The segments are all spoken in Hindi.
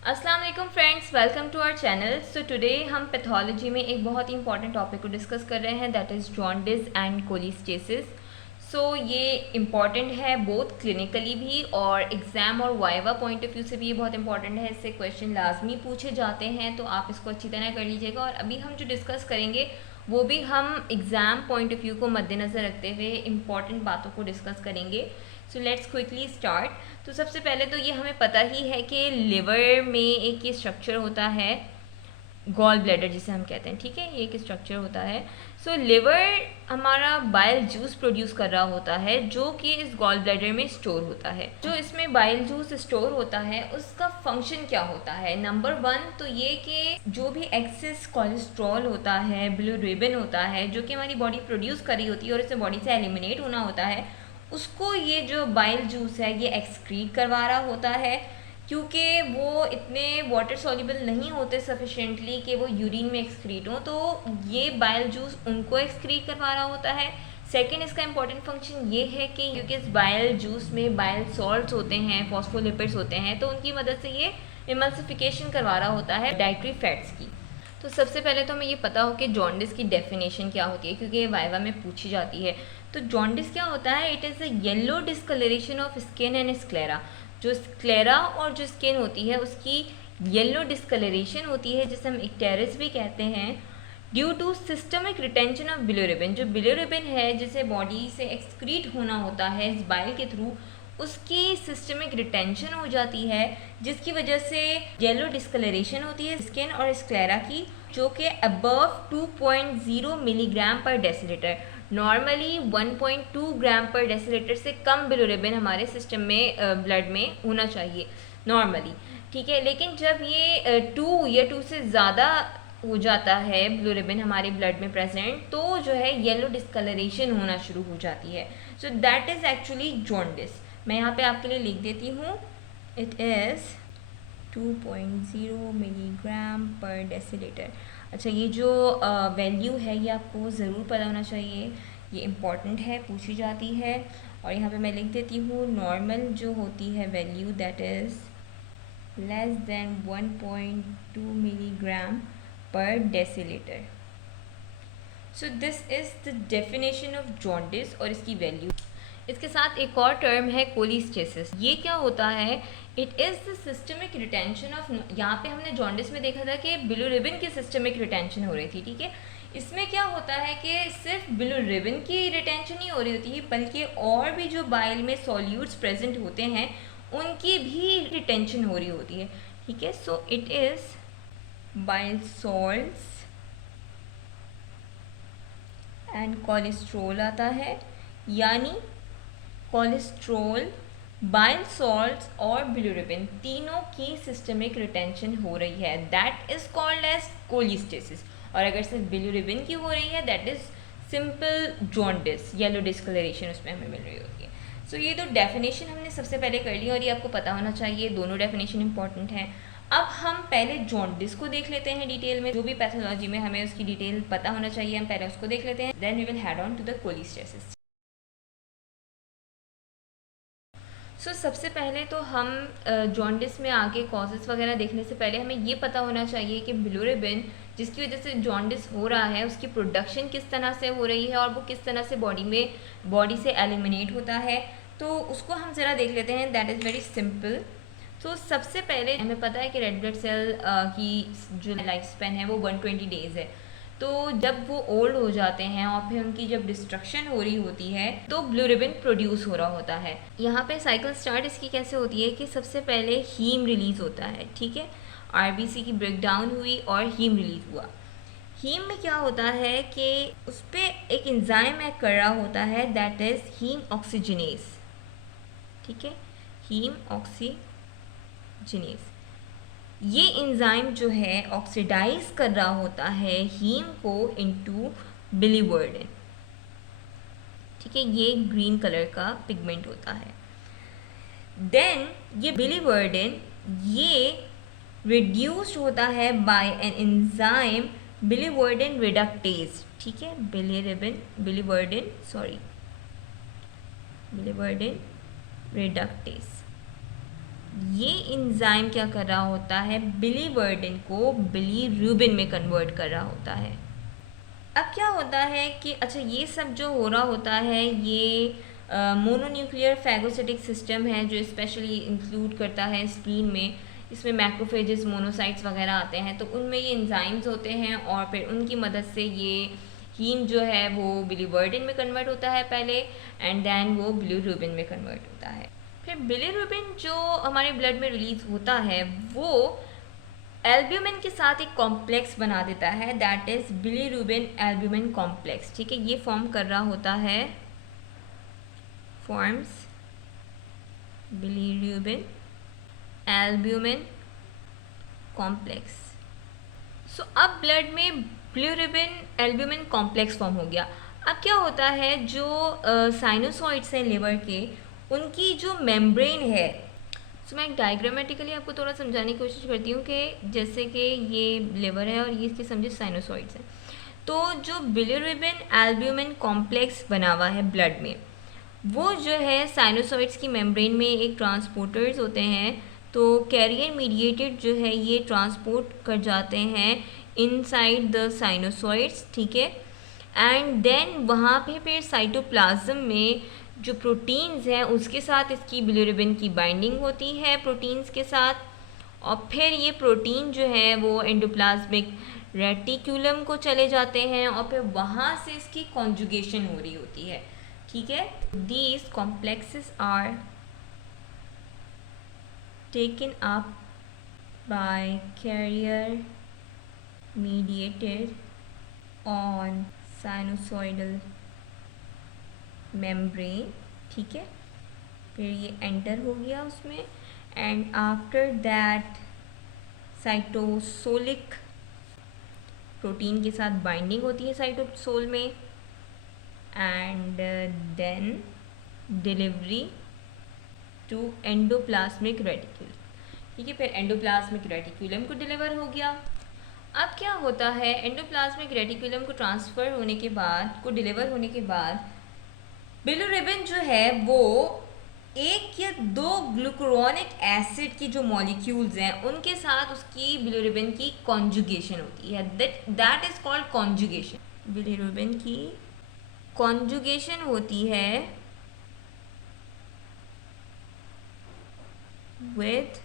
अस्सलाम वालेकुम friends, welcome to our channel. So today हम पैथोलॉजी में एक बहुत ही इंपॉर्टेंट टॉपिक को डिस्कस कर रहे हैं, that is jaundice and cholestasis. So ये इम्पॉर्टेंट है बोथ क्लिनिकली भी और एग्ज़ाम और वाइवा पॉइंट ऑफ व्यू से भी ये बहुत इंपॉर्टेंट है। इससे क्वेश्चन लाजमी पूछे जाते हैं, तो आप इसको अच्छी तरह कर लीजिएगा। और अभी हम जो डिस्कस करेंगे वो भी हम एग्ज़ाम पॉइंट ऑफ व्यू को मद्देनज़र रखते हुए इंपॉर्टेंट बातों को डिस्कस करेंगे। So let's quickly start. तो सबसे पहले तो ये हमें पता ही है कि लिवर में एक ये स्ट्रक्चर होता है, गॉल ब्लैडर जिसे हम कहते हैं, ठीक है, ये एक स्ट्रक्चर होता है। सो लिवर हमारा बाइल जूस प्रोड्यूस कर रहा होता है जो कि इस गॉल ब्लैडर में स्टोर होता है। जो इसमें बाइल जूस स्टोर होता है उसका फंक्शन क्या होता है? नंबर वन तो ये कि जो भी एक्सेस कोलेस्ट्रॉल होता है, बिलिरुबिन होता है, जो कि हमारी बॉडी प्रोड्यूस कर रही होती है और इसे बॉडी से एलिमिनेट होना होता है, उसको ये जो बाइल जूस है ये एक्सक्रीट करवा रहा होता है, क्योंकि वो इतने वाटर सॉल्युबल नहीं होते सफिशेंटली कि वो यूरिन में एक्सक्रीट हो, तो ये बाइल जूस उनको एक्सक्रीट करवा रहा होता है। सेकेंड, इसका इंपॉर्टेंट फंक्शन ये है कि क्योंकि इस बाइल जूस में बाइल सॉल्ट्स होते हैं, फॉस्फोलिपिड्स होते हैं, तो उनकी मदद से ये इमल्सिफिकेशन करवा रहा होता है डाइटरी फैट्स की। तो सबसे पहले तो हमें ये पता हो कि जॉन्डिस की डेफिनेशन क्या होती है, क्योंकि ये वाइवा में पूछी जाती है। तो जॉन्डिस क्या होता है? It is a yellow discolouration of skin and sclera. जो स्क्लेरा और जो स्किन होती है उसकी येलो डिस्कलरेशन होती है, जिसे हम इक्टेरिस भी कहते हैं, due to systemic retention of bilirubin. जो बिलिरुबिन है जिसे बॉडी से एक्सक्रीट होना होता है इस बाइल के थ्रू, उसकी सिस्टमिक रिटेंशन हो जाती है, जिसकी वजह से येलो डिस्कलरेशन होती है स्किन और स्क्लेरा की, जो कि above 2.0 milligram per decilitre. Normally 1.2 ग्राम पर डेसीलीटर से कम बिलिरुबिन हमारे सिस्टम में ब्लड में होना चाहिए नॉर्मली, ठीक है। लेकिन जब ये 2 या 2 से ज़्यादा हो जाता है बिलिरुबिन हमारे ब्लड में प्रेजेंट, तो जो है येलो डिस्कलरेशन होना शुरू हो जाती है। So that is actually jaundice. मैं यहाँ पे आपके लिए लिख देती हूँ, it is 2.0 milligram per decilitre. अच्छा, ये जो वैल्यू है ये आपको ज़रूर पता होना चाहिए, ये इम्पॉर्टेंट है, पूछी जाती है। और यहाँ पे मैं लिख देती हूँ, नॉर्मल जो होती है value that is less than 1.2 milligram per decilitre. So this is the definition of jaundice और इसकी वैल्यू। इसके साथ एक और टर्म है कोलिस्टेसिस। ये क्या होता है? It is the systemic retention of, यहाँ पे हमने जॉन्डिस में देखा था कि बिलिरुबिन की सिस्टमिक रिटेंशन हो रही थी, ठीक है। इसमें क्या होता है कि सिर्फ बिलिरुबिन की रिटेंशन नहीं हो रही होती है, बल्कि और भी जो बाइल में सॉल्यूट्स प्रेजेंट होते हैं उनकी भी रिटेंशन हो रही होती है, ठीक है। So it is bile salts and cholesterol आता है, यानी कोलेस्ट्रोल, बाइल सॉल्ट्स और बिलिरुबिन तीनों की सिस्टमिक रिटेंशन हो रही है, that is called as cholestasis. और अगर सिर्फ बिलिरुबिन की हो रही है, that is simple jaundice, yellow discolouration उसमें हमें मिल रही होती है। सो ये तो डेफिनेशन हमने सबसे पहले कर ली और ये आपको पता होना चाहिए, दोनों डेफिनेशन इंपॉर्टेंट हैं। अब हम पहले जॉन्डिस को देख लेते हैं डिटेल में, जो भी पैथोलॉजी में हमें उसकी डिटेल पता होना चाहिए, हम पहले उसको देख लेते हैं, then we will head on to the cholestasis. सबसे पहले तो हम जॉन्डिस में आगे कॉजेज़ वगैरह देखने से पहले हमें ये पता होना चाहिए कि बिलिरुबिन जिसकी वजह से जॉन्डिस हो रहा है उसकी प्रोडक्शन किस तरह से हो रही है और वो किस तरह से बॉडी से एलिमिनेट होता है, तो उसको हम ज़रा देख लेते हैं। That is very simple. तो सबसे पहले हमें पता है कि रेड ब्लड सेल की जो लाइफ स्पैन है वो 120 डेज़ है। तो जब वो ओल्ड हो जाते हैं और फिर उनकी जब डिस्ट्रक्शन हो रही होती है तो बिलिरुबिन प्रोड्यूस हो रहा होता है। यहाँ पे साइकिल स्टार्ट इसकी कैसे होती है कि सबसे पहले हीम रिलीज होता है, ठीक है, आरबीसी की ब्रेकडाउन हुई और हीम रिलीज हुआ। हीम में क्या होता है कि उस पर एक एंजाइम एक्ट कर रहा होता है, दैट इज हीम ऑक्सीजनेस, ठीक है, हीम ऑक्सीजनेस। ये एंजाइम जो है ऑक्सीडाइज कर रहा होता है हीम को इनटू बिलिवर्डिन, ठीक है, ये ग्रीन कलर का पिगमेंट होता है। देन ये बिलिवर्डिन ये रिड्यूस्ड होता है by an enzyme biliverdin reductase, ठीक है, बिलिवर्डिन रिडक्टेज। ये एंजाइम क्या कर रहा होता है, बिलीवर्डिन को बिलीरुबिन में कन्वर्ट कर रहा होता है। अब क्या होता है कि अच्छा ये सब जो हो रहा होता है ये मोनोन्यूक्लियर फैगोसिटिक सिस्टम है जो स्पेशली इंक्लूड करता है स्प्लीन में। इसमें मैक्रोफेजेस, मोनोसाइट्स वगैरह आते हैं, तो उनमें ये एंजाइम्स होते हैं और फिर उनकी मदद से ये हीम जो है वो बिलीवर्डिन में कन्वर्ट होता है पहले, एंड देन वो बिलीरुबिन में कन्वर्ट होता है। फिर बिलीरुबिन जो हमारे ब्लड में रिलीज होता है वो एल्ब्यूमिन के साथ एक कॉम्प्लेक्स बना देता है, that is bilirubin albumin complex. ठीक है, ये फॉर्म कर रहा होता है, फॉर्म्स बिलीरुबिन एल्ब्यूमिन कॉम्प्लेक्स। सो अब ब्लड में बिलीरुबिन एल्ब्यूमिन कॉम्प्लेक्स फॉर्म हो गया। अब क्या होता है, जो साइनोसॉइड्स हैं लिवर के, उनकी जो मेम्ब्रेन है, सो मैं डायग्रामेटिकली आपको थोड़ा समझाने की कोशिश करती हूँ कि जैसे कि ये लिवर है और ये इसके समझे साइनोसॉइड्स हैं। तो जो बिलीरुबिन एल्ब्यूमिन कॉम्प्लेक्स बना हुआ है ब्लड में, वो जो है साइनोसॉइड्स की मेम्ब्रेन में एक ट्रांसपोर्टर्स होते हैं, तो कैरियर मीडिएटेड जो है ये ट्रांसपोर्ट कर जाते हैं इनसाइड द साइनोसॉइड्स। ठीक है, एंड देन वहाँ पे फिर साइटोप्लाज्म में जो प्रोटीन्स हैं उसके साथ इसकी बिलीरुबिन की बाइंडिंग होती है प्रोटीन्स के साथ, और फिर ये प्रोटीन जो है वो एंडोप्लाज्मिक रेटिक्यूलम को चले जाते हैं और फिर वहाँ से इसकी कॉन्जुगेशन हो रही होती है। ठीक है, these complexes are taken up by carrier mediated on sinusoidal membrane। ठीक है, फिर ये एंटर हो गया उसमें, and after that cytosolic protein के साथ बाइंडिंग होती है साइटोसोल में, and then delivery to endoplasmic reticulum. ठीक है, फिर एंडोप्लाज्मिक रेटिक्यूलम को डिलीवर हो गया। अब क्या होता है, एंडोप्लाज्मिक रेटिकुलम को ट्रांसफ़र होने के बाद, को डिलीवर होने के बाद, बिलीरुबिन जो है वो एक या दो ग्लूकुरोनिक एसिड की जो मॉलिक्यूल्स हैं उनके साथ उसकी बिलीरुबिन की कॉन्जुगेशन होती है, that is called conjugation. Bilirubin की कॉन्जुगेशन होती है with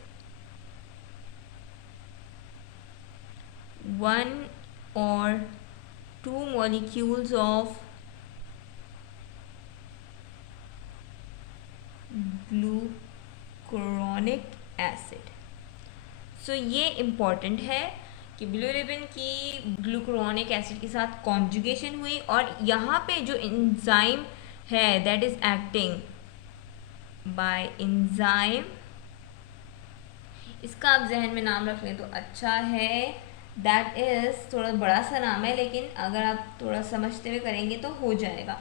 one or two molecules of glucuronic acid। सो ये इम्पॉर्टेंट है कि बिलीरुबिन की ग्लूकुरोनिक एसिड के साथ कॉन्जुगेशन हुई, और यहाँ पे जो एंजाइम है that is acting by enzyme, इसका आप जहन में नाम रख लें तो अच्छा है, दैट इज़ थोड़ा बड़ा सा नाम है लेकिन अगर आप थोड़ा समझते हुए करेंगे तो हो जाएगा।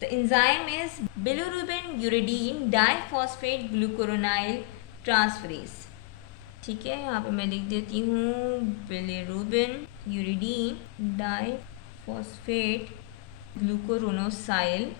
The enzyme is bilirubin uridine diphosphate glucuronyl transferase. ठीक है, यहाँ पे मैं लिख देती हूँ bilirubin uridine diphosphate glucuronosyl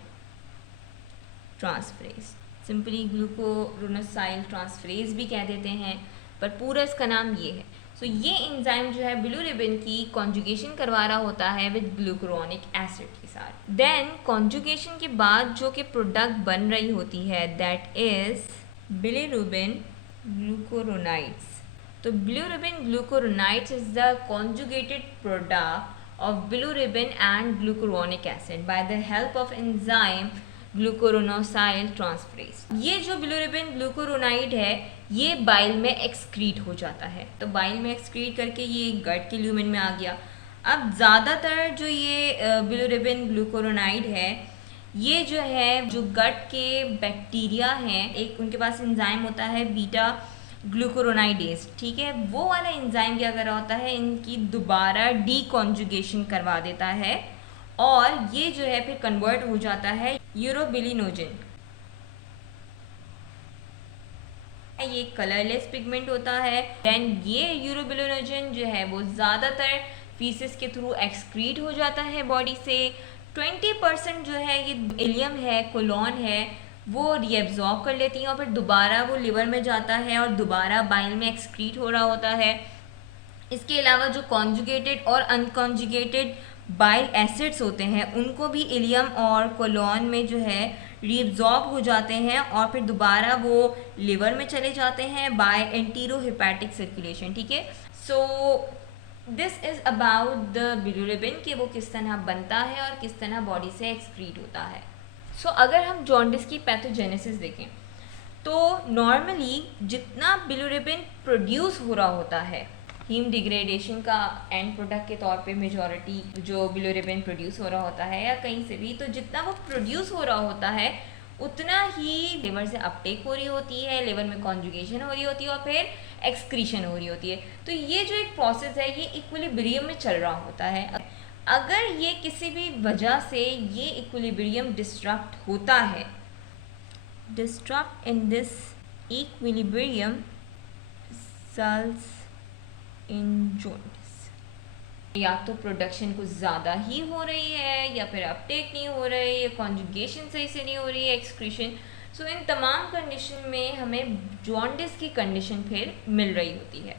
transferase, simply glucuronosyl transferase भी कह देते हैं, पर पूरा इसका नाम ये है। सो ये एंजाइम जो है बिलीरुबिन की कॉन्जुगेशन करवा रहा होता है विद ग्लूकुरोनिक एसिड के साथ। देन कॉन्जुगेशन के बाद जो कि प्रोडक्ट बन रही होती है दैट इज बिलीरुबिन ग्लूकुरोनाइड्स। तो bilirubin glucuronides is the conjugated product of bilirubin and glucuronic acid by the help of enzyme glucuronosyl transferase. ये जो बिलीरुबिन ग्लूकुरोनाइड है ये बाइल में एक्सक्रीट हो जाता है, तो बाइल में एक्सक्रीट करके ये गट के ल्यूमेन में आ गया। अब ज़्यादातर जो ये बिलीरुबिन ग्लूकुरोनाइड है ये जो है जो गट के बैक्टीरिया हैं, एक उनके पास एंजाइम होता है बीटा ग्लूकुरोनाइडेज। ठीक है, वो वाला एंजाइम क्या कर रहा होता है, इनकी दोबारा डीकॉन्जुगेशन करवा देता है और ये जो है फिर कन्वर्ट हो जाता है यूरोबिलिनोजन। ये कलरलेस पिगमेंट होता है। देन ये यूरोबिलिनोजन जो है वो ज़्यादातर फीसिस के थ्रू एक्सक्रीट हो जाता है बॉडी से। 20% जो है ये इलियम है, कोलोन है, वो रीएब्जॉर्ब कर लेती हैं और फिर दोबारा वो लिवर में जाता है और दोबारा बाइल में एक्सक्रीट हो रहा होता है। इसके अलावा जो कॉन्जुगेटेड और अनकॉन्जुगेटेड बाइल एसिड्स होते हैं उनको भी इलियम और कोलोन में जो है रीअब्जॉर्ब हो जाते हैं और फिर दोबारा वो लिवर में चले जाते हैं बाय एंटीरोहेपेटिक सर्कुलेशन। ठीक है, सो this is about the bilirubin कि वो किस तरह बनता है और किस तरह बॉडी से एक्सक्रीट होता है। सो अगर हम जॉन्डिस की पैथोजेनेसिस देखें तो नॉर्मली जितना बिलिरुबिन प्रोड्यूस हो रहा होता है, हीम डिग्रेडेशन का एंड प्रोडक्ट के तौर पे मेजॉरिटी जो बिलिरुबिन प्रोड्यूस हो रहा होता है या कहीं से भी, तो जितना वो प्रोड्यूस हो रहा होता है उतना ही लिवर से अपटेक हो रही होती है, लिवर में कॉन्जुगेशन हो रही होती है और फिर एक्सक्रीशन हो रही होती है। तो ये जो एक प्रोसेस है ये इक्विलिब्रियम में चल रहा होता है। अगर ये किसी भी वजह से ये इक्विलिब्रियम डिस्टर्ब होता है, disrupt in this equilibrium results in jaundice। या तो प्रोडक्शन कुछ ज़्यादा ही हो रही है या फिर अपटेक नहीं हो रही है या कॉन्जुगेशन सही से नहीं हो रही है, एक्सक्रीशन। सो इन तमाम कंडीशन में हमें जॉन्डिस की कंडीशन फिर मिल रही होती है।